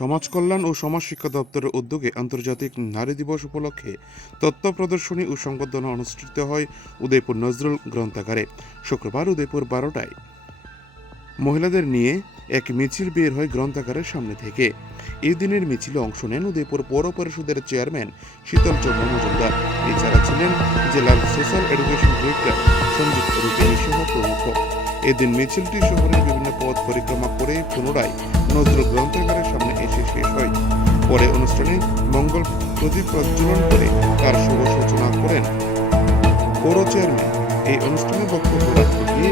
সমাজ কল্যাণ ও সমাজ শিক্ষা দপ্তরের উদ্যোগে আন্তর্জাতিক নারী দিবস উপলক্ষে তথ্য প্রদর্শনী ও সংবর্ধনা অনুষ্ঠিত হয় উদয়পুর নজরুল গ্রন্থাগারে। শুক্রবার উদয়পুর বারোটায়। মহিলাদের নিয়ে এক মিছিল বের হয় গ্রন্থাগারের সামনে থেকে। এই দিনের মিছিলে অংশ নেন উদয়পুর পৌর পরিষদের চেয়ারম্যান শীতল চন্দ্র মজুমদার। এছাড়া ছিলেন জেলার social education director Sanjit Rupini সহ প্রমুখ। এদিন মিছিলটি শহরের বিভিন্ন পথ পরিক্রমা করে পুনরায় নজরুল গ্রন্থাগারের সামনে এসে শেষ হয়। পরে অনুষ্ঠানে মঙ্গল প্রদীপ প্রজ্বলন করে তার শুভ সূচনা করেন। পৌর চেয়ারম্যান, এই অনুষ্ঠানে বক্তব্য রাখতে গিয়ে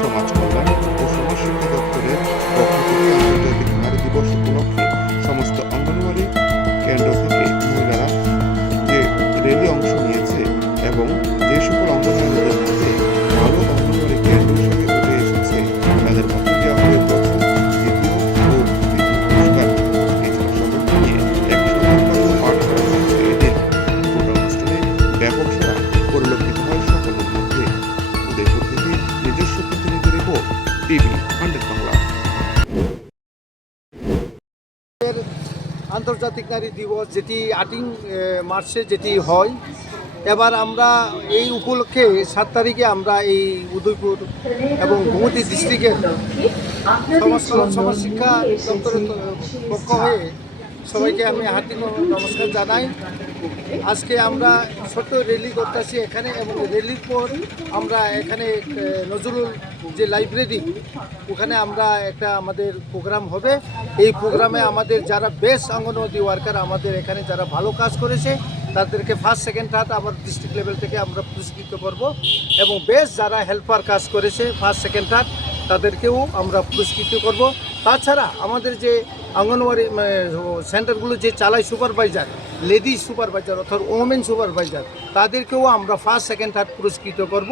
সমাজ কল্যাণ ও দপ্তরের পক্ষ থেকে আন্তর্জাতিক নারী দিবস উপলক্ষে সমস্ত অঙ্গনওয়াড়ি কেন্দ্র থেকে মহিলারা যে র্যালি অংশ টিভি বাংলা আন্তর্জাতিক নারী দিবস যেটি আটিং মার্চে যেটি হয়, এবার আমরা এই উপলক্ষে সাত তারিখে আমরা এই উদয়পুর এবং গুমতি ডিস্ট্রিক্টের সমাজ সমাজ শিক্ষা দপ্তরের পক্ষ হয়ে সবাইকে আমি হার্দিক নমস্কার জানাই। আজকে আমরা ছোট্ট র্যালি করতেছি এখানে এবং র্যালির পর আমরা এখানে নজরুল যে লাইব্রেরি ওখানে আমরা একটা আমাদের প্রোগ্রাম হবে। এই প্রোগ্রামে আমাদের যারা বেস্ট অঙ্গনওয়াড়ি ওয়ার্কার আমাদের এখানে যারা ভালো কাজ করেছে, তাদেরকে ফার্স্ট সেকেন্ড থার্ড আবার ডিস্ট্রিক্ট লেভেল থেকে আমরা পুরস্কৃত করব। এবং বেস্ট যারা হেল্পার কাজ করেছে ফার্স্ট সেকেন্ড থার্ড তাদেরকেও আমরা পুরস্কৃত করব। তাছাড়া আমাদের যে অঙ্গনওয়াড়ি সেন্টারগুলো যে চালায় সুপারভাইজার, লেডিস সুপারভাইজার অর্থাৎ ওমেন সুপারভাইজার, তাদেরকেও আমরা ফার্স্ট সেকেন্ড থার্ড পুরস্কৃত করব।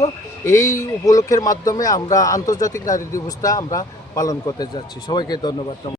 এই উপলক্ষের মাধ্যমে আমরা আন্তর্জাতিক নারী দিবসটা আমরা পালন করতে যাচ্ছি। সবাইকে ধন্যবাদ।